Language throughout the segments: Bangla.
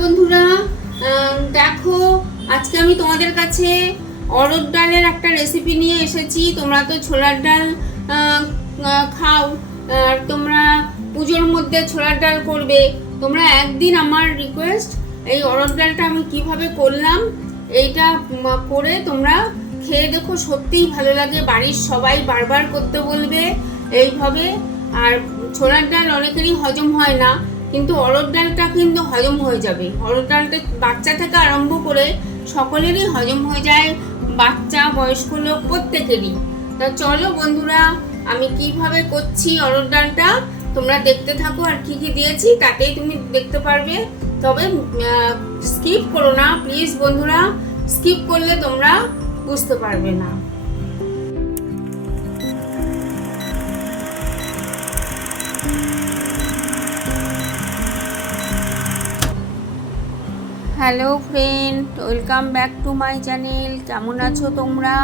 বন্ধুরা দেখো, আজকে আমি তোমাদের কাছে অরড় ডালের একটা রেসিপি নিয়ে এসেছি। তোমরা তো ছোলার ডাল খাও, আর তোমরা পুজোর মধ্যে ছোলার ডাল করবে। তোমরা একদিন আমার রিকোয়েস্ট এই অরড় ডালটা আমি কীভাবে করলাম, এইটা করে তোমরা খেয়ে দেখো, সত্যিই ভালো লাগে। বাড়ির সবাই বারবার করতে বলবে এইভাবে। আর ছোলার ডাল অনেকেরই হজম হয় না। কিন্তু অরড় ডালটা কিন্তু হজম হয়ে যাবে। অরড় ডালটা বাচ্চা থেকে আরম্ভ করে সকলেরই হজম হয়ে যায়, বাচ্চা, বয়স্ক লোক প্রত্যেকেরই। তা চলো বন্ধুরা, আমি কীভাবে করছি অরড় ডালটা? তোমরা দেখতে থাকো আর কি কি দিয়েছি, তাতেই তুমি দেখতে পারবে। তবে স্কিপ করো না প্লিজ বন্ধুরা। স্কিপ করলে তোমরা বুঝতে পারবে না। Hello friend, welcome back to my channel. কেমন আছো তোমরা?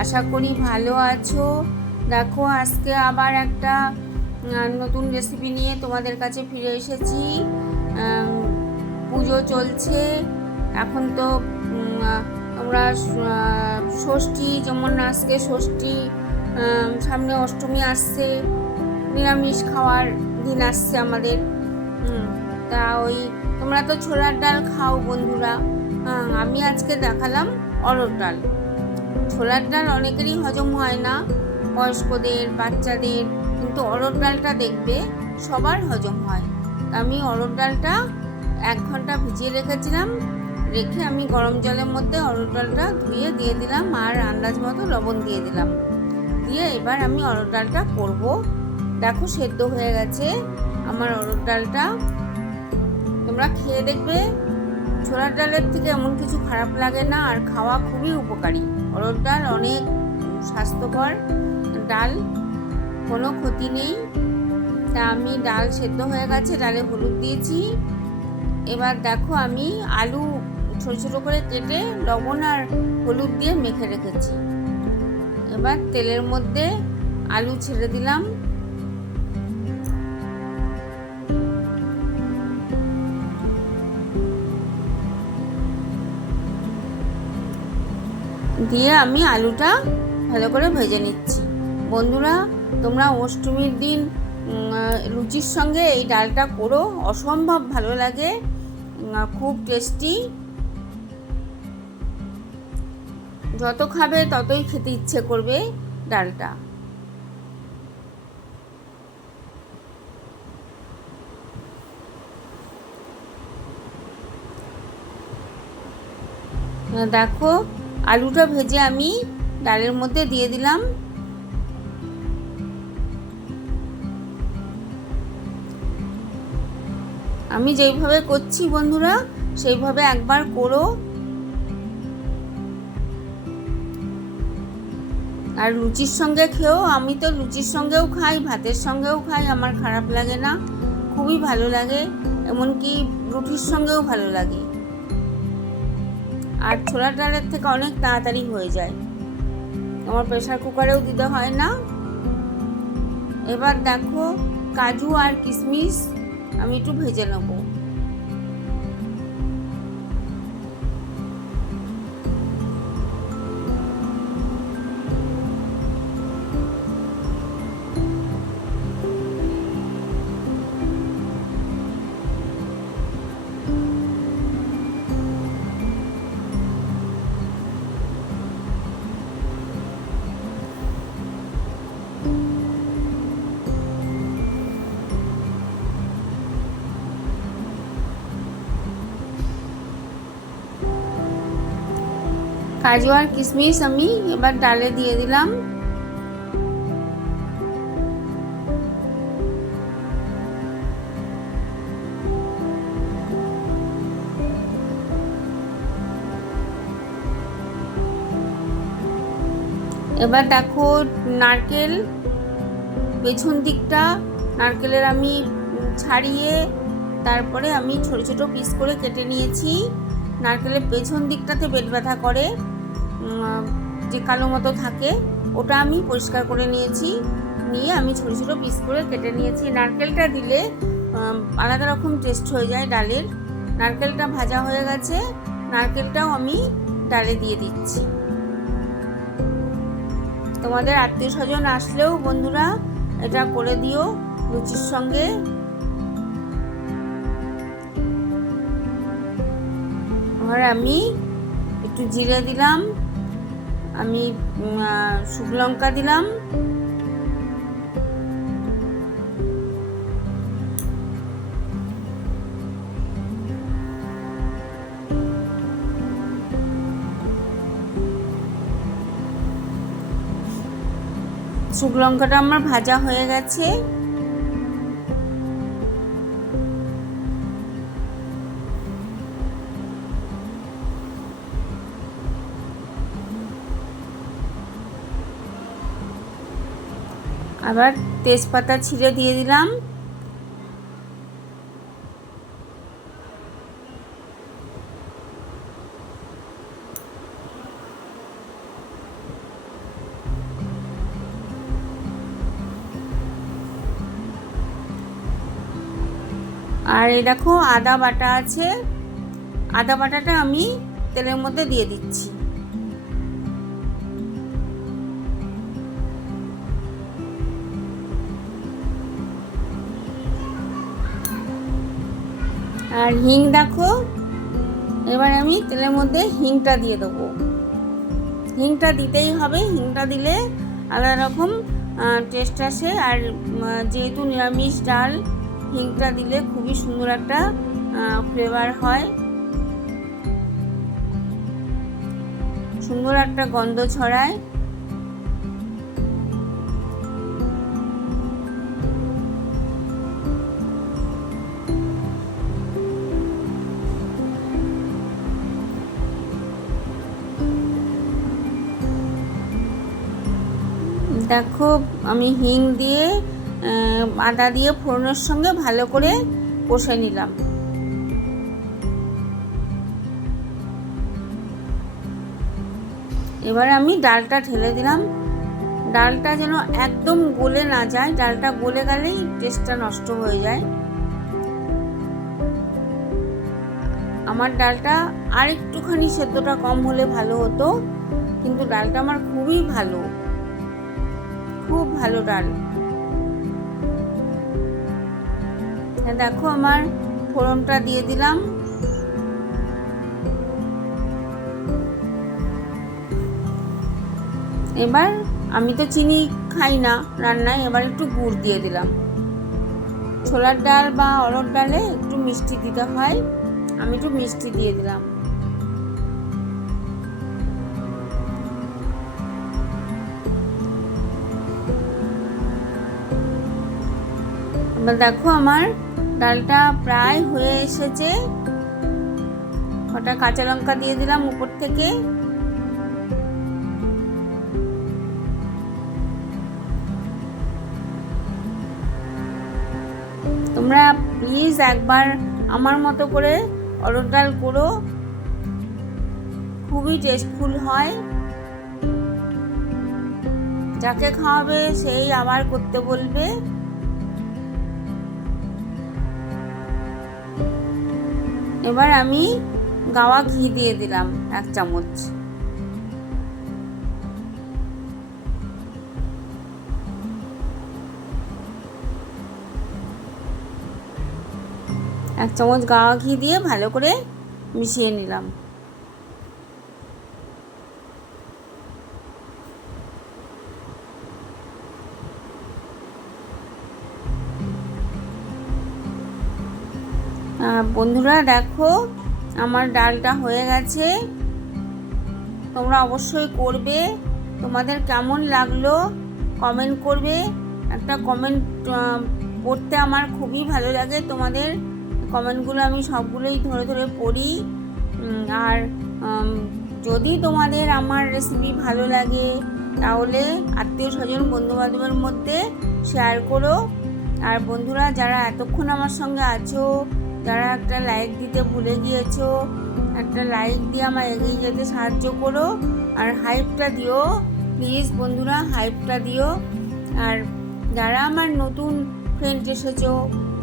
আশা করি ভালো আছো। দেখো, আজকে আবার একটা নতুন রেসিপি নিয়ে তোমাদের কাছে ফিরে এসেছি। পুজো চলছে। এখন তো তোমরা ষষ্ঠী, যেমন আজকে ষষ্ঠী সামনে অষ্টমী আসছে। নিরামিষ খাওয়ার দিন আসছে আমাদের। তা ওই তোমরা তো ছোলার ডাল খাও বন্ধুরা। হ্যাঁ, আমি আজকে দেখালাম অরড় ডাল। ছোলার ডাল অনেকেরই হজম হয় না বয়স্কদের বাচ্চাদের কিন্তু অরড় ডালটা দেখবে সবার হজম হয়। আমি অরড় ডালটা এক ঘণ্টা ভিজিয়ে রেখেছিলাম রেখে আমি গরম জলের মধ্যে অরড় ডালটা ধুয়ে দিয়ে দিলাম আর আন্দাজ মতো লবণ দিয়ে দিলাম। দিয়ে এবার আমি অরড় ডালটা করব। দেখো সেদ্ধ হয়ে গেছে আমার অরড় ডালটা তোমরা খেয়ে দেখবে ছোলার ডালের থেকে এমন কিছু খারাপ লাগে না আর খাওয়া খুবই উপকারী। অরড় ডাল অনেক স্বাস্থ্যকর ডাল, কোনো ক্ষতি নেই। তা আমি ডাল সেদ্ধ হয়ে গেছে, ডালে হলুদ দিয়েছি। এবার দেখো আমি আলু ছোট ছোট করে কেটে লবণ আর হলুদ দিয়ে মেখে রেখেছি। এবার তেলের মধ্যে আলু ছেড়ে দিলাম। দিয়ে আমি আলুটা ভালো করে ভেজে নিচ্ছি। বন্ধুরা, তোমরা অষ্টমীর দিন লুচির সঙ্গে এই ডালটা করো। অসম্ভব ভালো লাগে। খুব টেস্টি যত খাবে ততই খেতে ইচ্ছে করবে ডালটা। দেখো আলুটা ভেজে আমি ডালের মধ্যে দিয়ে দিলাম। আমি যেইভাবে করছি বন্ধুরা, সেইভাবে একবার করো। আর লুচির সঙ্গে খেয়েও আমি তো লুচির সঙ্গেও খাই, ভাতের সঙ্গেও খাই, আমার খারাপ লাগে না। খুবই ভালো লাগে, এমনকি রুটির সঙ্গেও ভালো লাগে। আর ছোলার ডালের থেকে অনেক তাড়াতাড়ি হয়ে যায়। আমার প্রেশার কুকারেও দিতে হয় না। এবার দেখো, কাজু আর কিশমিশ আমি একটু ভেজে নেব। কাজু আর কিশমিশ আমি এবার ডালে দিয়ে দিলাম। এবার দেখো নারকেল পেছন দিকটা নারকেলের আমি ছাড়িয়ে তারপরে আমি ছোট ছোট পিস করে কেটে নিয়েছি। নারকেলের পেছন দিকটাতে পেট ব্যথা করে। যে কালো মতো থাকে, ওটা আমি পরিষ্কার করে নিয়েছি। নিয়ে আমি ছোটো ছোটো পিস করে কেটে নিয়েছি। নারকেলটা দিলে আলাদা রকম টেস্ট হয়ে যায় ডালের। নারকেলটা ভাজা হয়ে গেছে, নারকেলটাও আমি ডালে দিয়ে দিচ্ছি। তোমাদের আত্মীয় স্বজন আসলেও বন্ধুরা এটা করে দিও লুচির সঙ্গে। আমি একটু জিরে দিলাম। আমি শুকনো লঙ্কা দিলাম। শুকনো লঙ্কাটা আমার ভাজা হয়ে গেছে। আবার তেজপাতা ছিঁড়ে দিয়ে দিলাম। আর এই দেখো আদা বাটা আছে। আদা বাটাটা আমি তেলের মধ্যে দিয়ে দিচ্ছি। আর হিং দেখো, এবার আমি তেলের মধ্যে হিংটা দিয়ে দেবো। হিংটা দিতেই হবে, হিংটা দিলে আলাদা রকম টেস্ট আসে। আর যেহেতু নিরামিষ ডাল, হিংটা দিলে খুবই সুন্দর একটা ফ্লেভার হয়। সুন্দর একটা গন্ধ ছড়ায়। দেখো আমি হিং দিয়ে আদা দিয়ে ফোড়নের সঙ্গে ভালো করে কষে নিলাম। এবার আমি ডালটা ঢেলে দিলাম। ডালটা যেন একদম গলে না যায়, ডালটা গলে গেলেই টেস্টটা নষ্ট হয়ে যায়। আমার ডালটা আর একটুখানি সেদ্ধটা কম হলে ভালো হতো, কিন্তু ডালটা আমার খুবই ভালো। খুব ভালো ডাল। দেখো আমার ফোড়নটা দিয়ে দিলাম। এবার আমি তো চিনি খাই না রান্নায়, এবার একটু গুড় দিয়ে দিলাম। ছোলার ডাল বা অরড় ডালে একটু মিষ্টি দিতে হয়, আমি একটু মিষ্টি দিয়ে দিলাম। দেখো আমার ডালটা প্রায় হয়ে এসেছে। কটা কাঁচা লঙ্কা দিয়ে দিলাম উপর থেকে। তোমরা প্লিজ একবার আমার মতো করে অরড় ডাল করো। খুবই টেস্টফুল হয়। যাকে খাওয়াবে সেই আবার করতে বলবে। এবার আমি গাওয়া ঘি দিয়ে দিলাম এক চামচ। এক চামচ গাওয়া ঘি দিয়ে ভালো করে মিশিয়ে নিলাম। বন্ধুরা দেখো, আমার ডালটা হয়ে গেছে। তোমরা অবশ্যই করবে। তোমাদের কেমন লাগল কমেন্ট করবে। একটা কমেন্ট পড়তে আমার খুবই ভালো লাগে। তোমাদের কমেন্টগুলো আমি সবগুলোই ধরে ধরে পড়ি। আর যদি তোমাদের আমার রেসিপি ভালো লাগে, তাহলে আত্মীয় স্বজন বন্ধুবান্ধবের মধ্যে শেয়ার করো। আর বন্ধুরা, যারা এতক্ষণ আমার সঙ্গে আছো যারা একটা লাইক দিতে ভুলে গিয়েছো, একটা লাইক দিয়ে আমার এগিয়ে যেতে সাহায্য করো, আর হাইপটা দিও। প্লিজ বন্ধুরা হাইপটা দিও। আর যারা আমার নতুন ফ্রেন্ড এসেছ,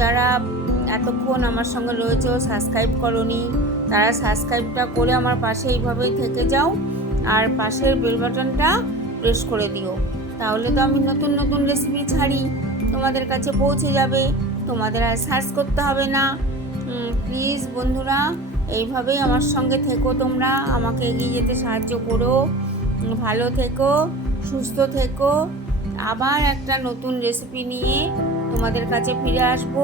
যারা এতক্ষণ আমার সঙ্গে রয়েছে সাবস্ক্রাইব করনি, তারা সাবস্ক্রাইবটা করে আমার পাশে এইভাবেই থেকে যাও, আর পাশের বেল বাটনটা প্রেস করে দিও। তাহলে তো আমি নতুন নতুন রেসিপি ছাড়ি, তোমাদের কাছে পৌঁছে যাবে, তোমাদের আর সার্চ করতে হবে না। প্লিজ বন্ধুরা, এইভাবেই আমার সঙ্গে থেকো তোমরা, আমাকে এগিয়ে যেতে সাহায্য করো। ভালো থেকো, সুস্থ থেকো। আবার একটা নতুন রেসিপি নিয়ে তোমাদের কাছে ফিরে আসব।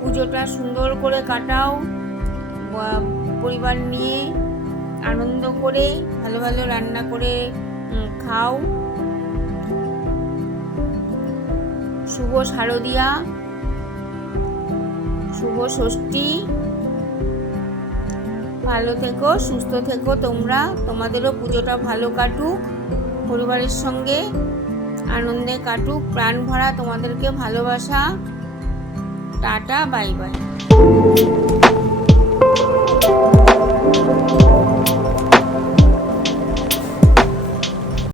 পুজোটা সুন্দর করে কাটাও পরিবার নিয়ে আনন্দ করে, ভালো ভালো রান্না করে খাও। শুভ শারদিয়া। শুভ ষষ্ঠী। ভালো থেকো, সুস্থ থেকো তোমরা। তোমাদেরও পুজোটা ভালো কাটুক, পরিবারের সঙ্গে আনন্দে কাটুক, প্রাণ ভরা তোমাদেরকে ভালোবাসা। Tata, bye bye.